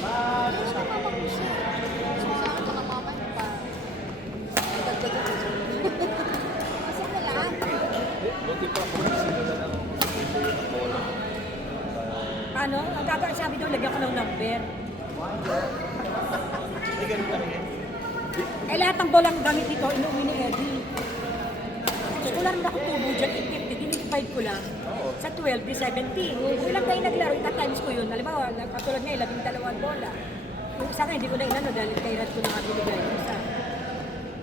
Mama ko siya. So sa akin, mga mama niya pa. Dagdagan ko siya. Kasi wala. Buti pa kung sino na lang ako mag-enjoy ng bola. Ano? Ang gagawin sabi doon, lagyan ko ng number. Ay, ganun lang yan. Eh lahat ng bolang gamit dito, inuwi ni Eddie. Tapos ko lang ako tubo dyan, 850, dinivide ko lang. Sa 12, di 17. Kung ilang tayo naglaro, ita-times ko yun. Halimbawa, katulad ngayon, 12 bola. Yung isa nga, hindi ko na inano dahil kay Rat ko na nga binigay. Yung isa,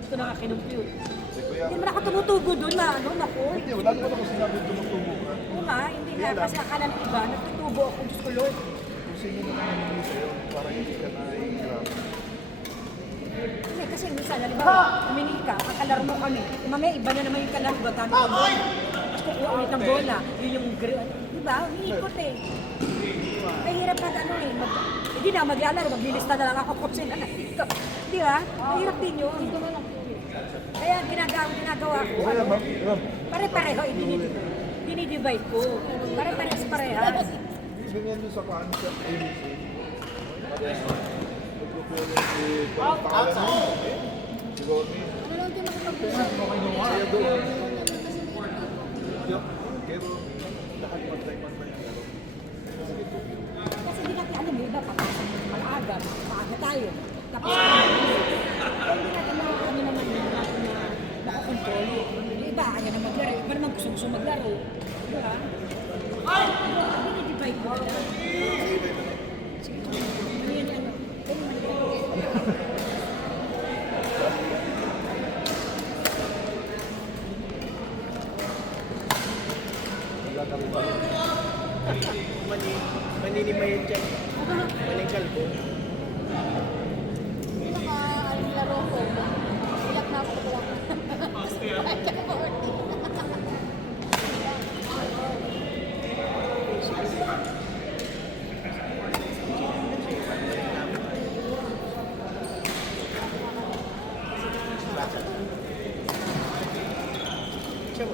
ito na nga kinumpute. Si Kuya, Hindi naman ako tumutubo doon na, ano, naku. hindi, wala naman ako sinabi tumutubo ka. Oo nga, hindi nga. Kasi akala ng iba, nagtutubo ako, Diyos ko Lord. Kung sino na naman sa'yo, para hindi ka nahihirap. Hindi, kasi minsan, halimbawa, umini ka, kakalaro mo kami. Mamaya, iba na naman yung kalaro, gamit ng bola. Tapos kukuha ulit ng bola. Yun yung, di ba? Umiikot eh. Mahirap na ano eh. Hindi na, maglalaro, maglilista na lang ako kung sila na dito. Di ba? Mahirap din yun. Kaya ginagawa ko, Kaya, ano, ma'am, pare-pareho, dinidivide ko. Pare-parehas parehas. ganyan doon sa kaan sa ABC. Nagpo-follow si pangalan mo. Si Ronnie. Ano lang din makipag-usap? Kaya doon. Pero lahat pantay-pantay ang laro. Kasi hindi natin alam yung iba, papasok maaga, maaga tayo. Tapos, hindi natin na ano naman yung natin na makakontrol. Yung iba, kaya na maglaro. Iba naman gusto maglaro. Di ba? Dinidivide ko. Sige, ano yan, ano? Ano man yan? Maninimayan dyan. Maling kalbo. Mga anong laro ko. Iyak na ako ko lang. Kaya ko Siya mo.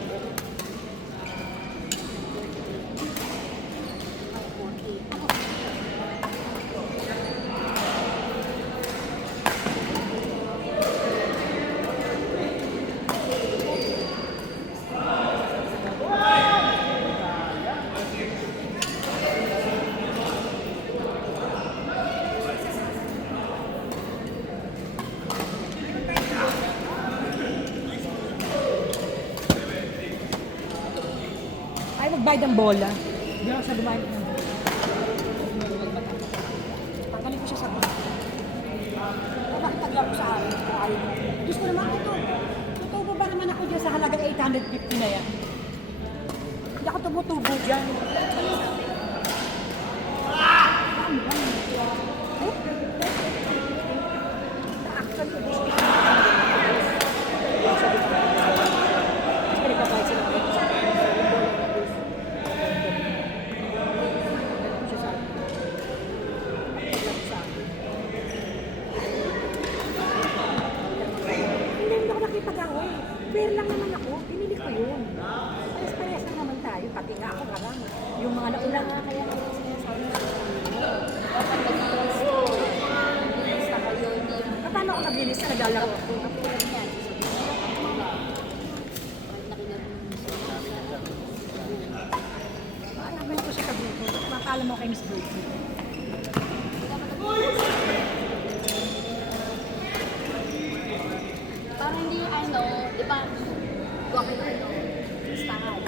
Ay, magbayad ng bola. Hindi ako sa lumayad ng bola. Tanggalin ko siya sa bola. O makipaglaro sa akin. Kung ayaw mo. Diyos ko naman ito. Tutubo ba naman ako dyan sa halagang 850 na yan? Hindi ako tumutubo dyan. Actually, hindi ako nakipag-ako eh. Fair lang naman ako. Pinili ko yun. Parehas lang naman tayo. Pati nga ako karang. Yung mga nakulang nga kaya ako sinasabi ko. dapat nag-lista kayo. Paano ako naglilis na naglalaro ako? Katulad niyan. Ano ko siya kabuto? Makakala mo kay Miss Bertie. Parang hindi ano, di ba? Gawa kayo ano, listahan.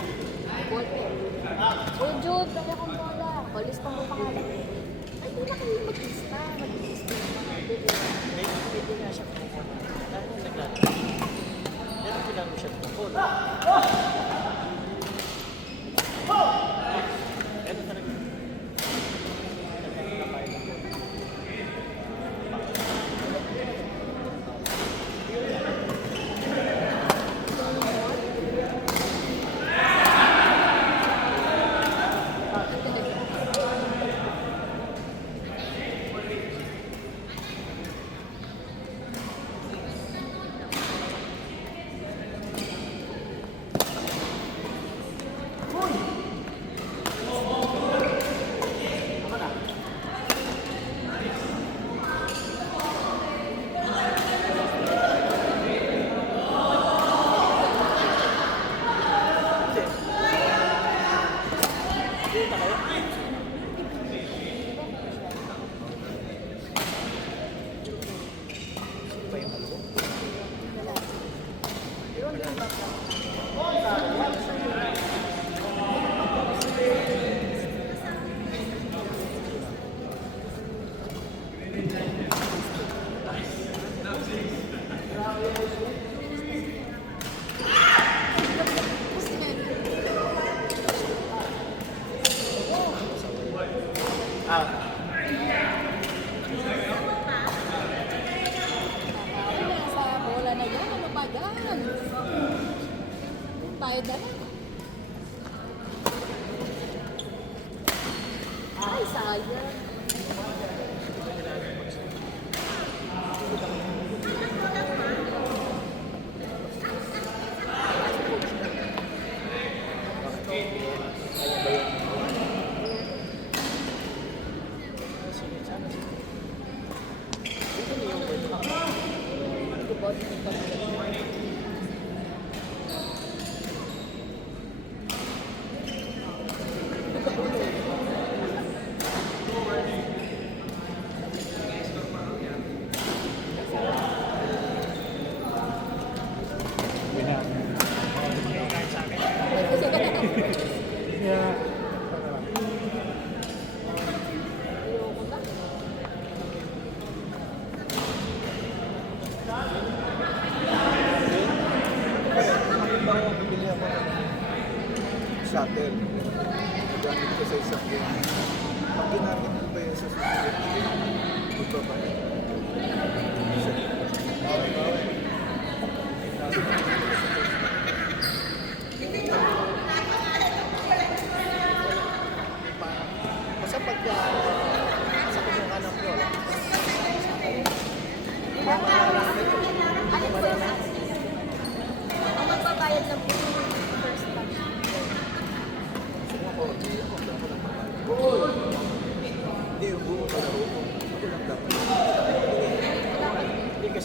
Ballpen. O Job, kaya kong bola. O lista mo pangalan. Ay, hindi na kayo mag-lista. Mag-lista naman. Pwede nga siya kumukuha. Dahil naglalaro. Pero kailangan mo siya kumukuha. Pero talaga. Nagkakapain lang yun.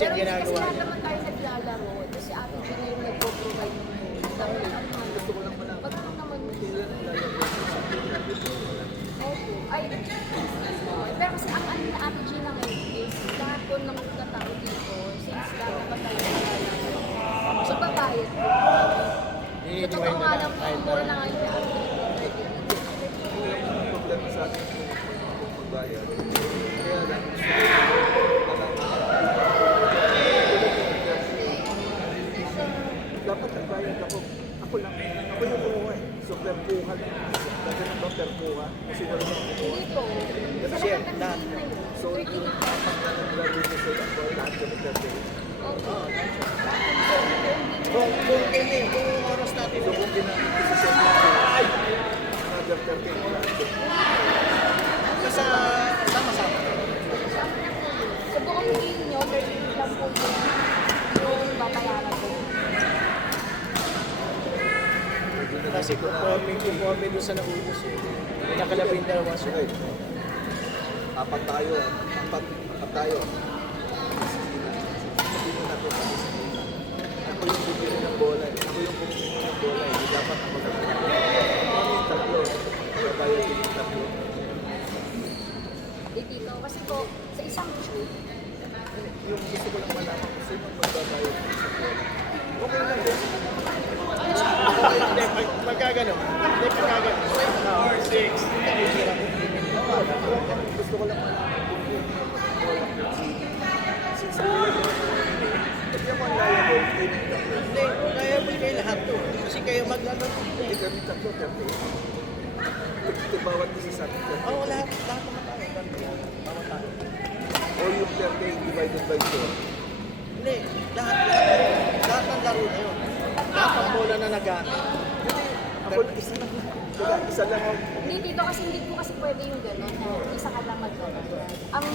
kasi ang Pero kasi ginagawa lahat niya. naman tayo naglalaro. Kasi Ate Gina yung nagpo-provide ng Gusto ko lang malaman. Pag naman Kailan ang lalagay sa private na wala? Opo. Ay, pero kasi ang ano na Ate Gina ngayon is lahat po ng katao dito, since lahat pa tayo naglalaro. So, babayad po. So, totoo nga lang po, mura na nga yung Ate Gina 30. Ang problema sa atin kung magbayad. Kaya lang, gusto ko dapat nagbayad ako. Ako lang. Ako yung kumuha eh. So, perpuha lang. Dati na ba perpuha? Kasi wala nang kumuha. Hindi po. Sa Share, lahat ng lahat. deal na yun, So, 30 na po. pag nag-graduate na sila ako, lahat kami perpuha. Opo. Kung kami, kung oras natin, So, kung ginagawa ay! Another 30 lahat. sa sama-sama. Sa buong deal nyo, 30 lang po yung babayaran ko. Kasi conforme doon sa naubos eh. Nakalabing dalawang sunod. Apat tayo. Apat tayo. Hindi mo na ito sa disiplina. Ako yung bibili ng bola. Ako yung bumili ng bola. Hindi dapat ako gagawin. Kami yung tatlo. Magbabayad din yung tatlo. Dito, kasi po, sa isang shoot, Yung gusto ko lang malaman kung sino magbabayad din sa bola. Okay lang din. Hindi, pagkagano. Hindi, pagkagano. 4-6. Gusto ko lang malaman kung yun yung bola. Since ako yung hindi ako ang liable, kayo yung tatlo. Hindi, kaya mo kayo lahat to. Kasi kayo maglalaro. Hindi kami tatlo, 30. Bawat isa sa akin, 30. Oo, lahat naman tayo. Bawat tayo. O yung 30 divided by 4. Hindi, lahat ng laro na yun. Lahat ng bola na nagamit. Ako na isa lang. Kaya isa lang ako. hindi dito kasi hindi po kasi pwede yung gano'n na isa ka lang magbabayad. Ang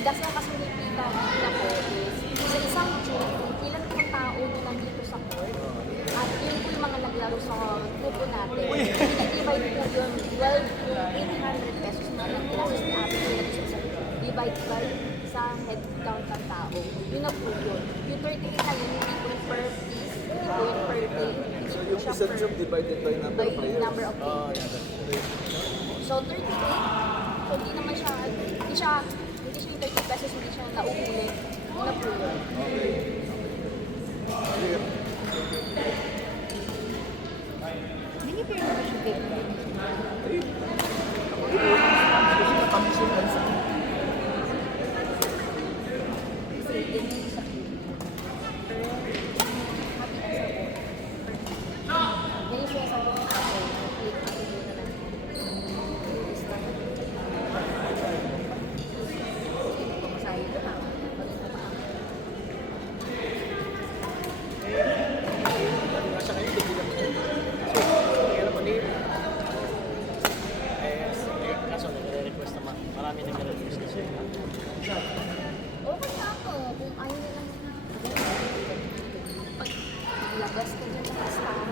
dasal kasi nila po is sa isang shoot, ilan pong tao na nandito sa court at yun po yung mga naglaro sa grupo natin. Dinidivide po yun 12,800 pesos na lang pesos ni Ate Gina sa divide by sa head count ng tao. Yun na po yun. Yung 38 na yun, hindi po yung per piece, hindi po yung per day, hindi So po yung siya isang per job divided by number by of players. number of Oo, players. yan. So 38, so hindi naman siya, hindi siya yung 30 pesos, hindi siya nauulit. Yun na po yun. Okay. Clear. Hindi pero naman siya big. Kasi nakamisin lang sa Kasi yun yung isa. Pero, happy na sa po. Yan yung sinasabi ko sa ako, click ako doon na lang. Yung start. Sige, pumasahin ko na. Pagkita pa ako. Nasa kayo, tigilan mo. So, kaya naman eh, kaso nagre-request naman. Marami nagre-request kasi. Okay na ako. Kung ayaw nila pag labas ka dyan sa kastahan,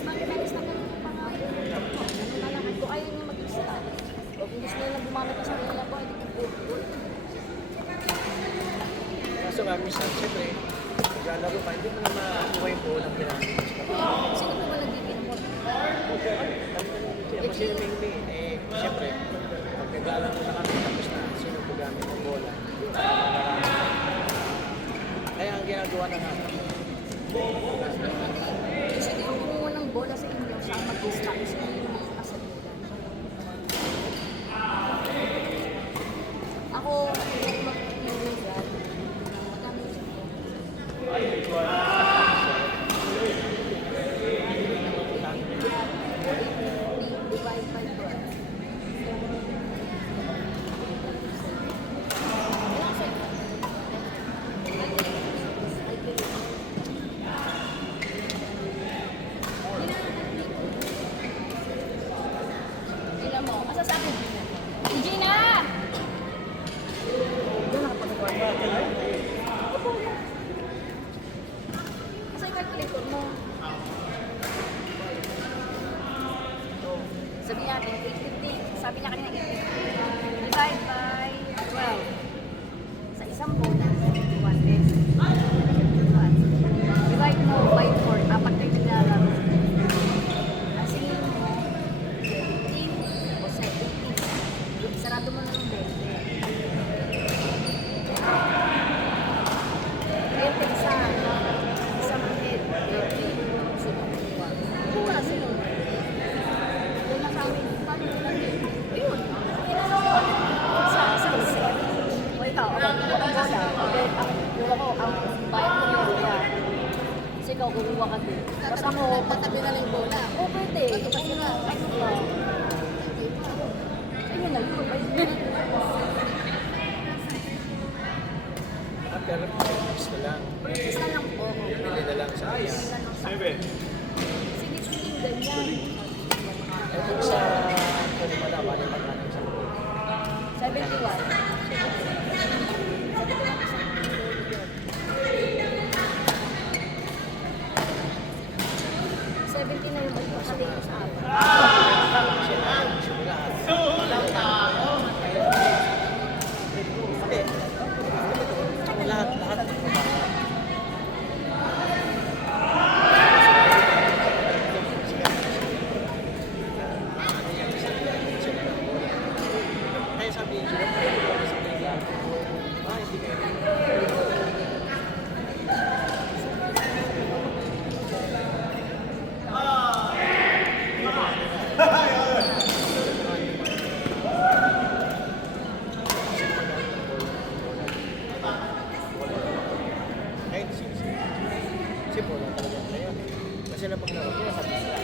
hindi mo alis na ng pangalan. Ano na lang, kung ayaw nyo mag-start. O kung gusto nila bumamit ka sa kanila po, hindi ko po. Kaso nga, minsan, siyempre, naglalaro pa, hindi mo na makuha yung bolang ginamit. Sino po ba nagbibigyan mo? Kasi yung Ming eh, siyempre, pag naglalaro na kami, tapos na, sino po gamit ng bola? Kaya ang ginagawa na nga, Kasi di ako kumuha ng bola sa inyo, siya ang mag-start. Kasi hindi mo kasalulan. Ako, hindi ako mag-iwan dyan. Magkano sa inyo? Divide by 12. Ilang seconds? Tingnan mo. Asa sa akin, Gina? Gina! Asa yung calculator mo? Sabi natin, 850. Sabi niya kanina 850. Divide by 12. isang bola, 1 peso. Divide mo by 4, apat kayo naglalaro. Ang singin mo, 18 o 17. Sarado mo na ng 20. Ngayon, isang head, 18, sila. Buwa sila. Doon na sa amin, paano nila yun? Ayun. Sa set. O ikaw, ang bola. Yung ako, ang bayad mo yung bola. Kasi ikaw, kukuha ka din. Basta mo, patabi na lang yung bola. Oo, pwede. Kasi nga, ano ba? Ayun na yun. At pero mix na lang. Isa lang po. Pili na lang sa kanya. Sige, ganyan. Eh kung sa pwede mo na, bali magkano sa 71. Na yung magpapalito sa akin. Lahat. Kaya sabi niya, hindi kayo. Kahit kasi bola talaga player. Kasi na pag naroon niya, sabi sila.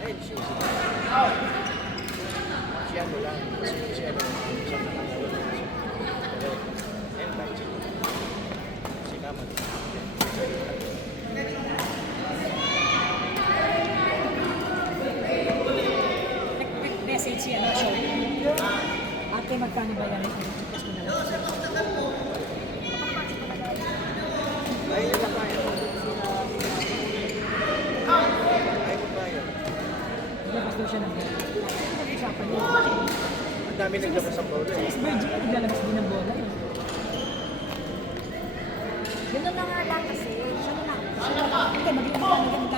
Kahit siya mo lang. Siya mo lang. Siya mo lang. Pero, ayun ba, si Kaman. Message siya na show. Ate, magkano ba yan? Request ko na lang. Ayun na kaya mo. Ayun mo kaya. Naglabas daw siya ng bola. Nag-usapan niya. Ang dami naglabas ang bola eh. Si Virgil, naglalabas din ng bola. Eh. Ganun na nga lang kasi. Siya na lang. Hindi, maglalabas ng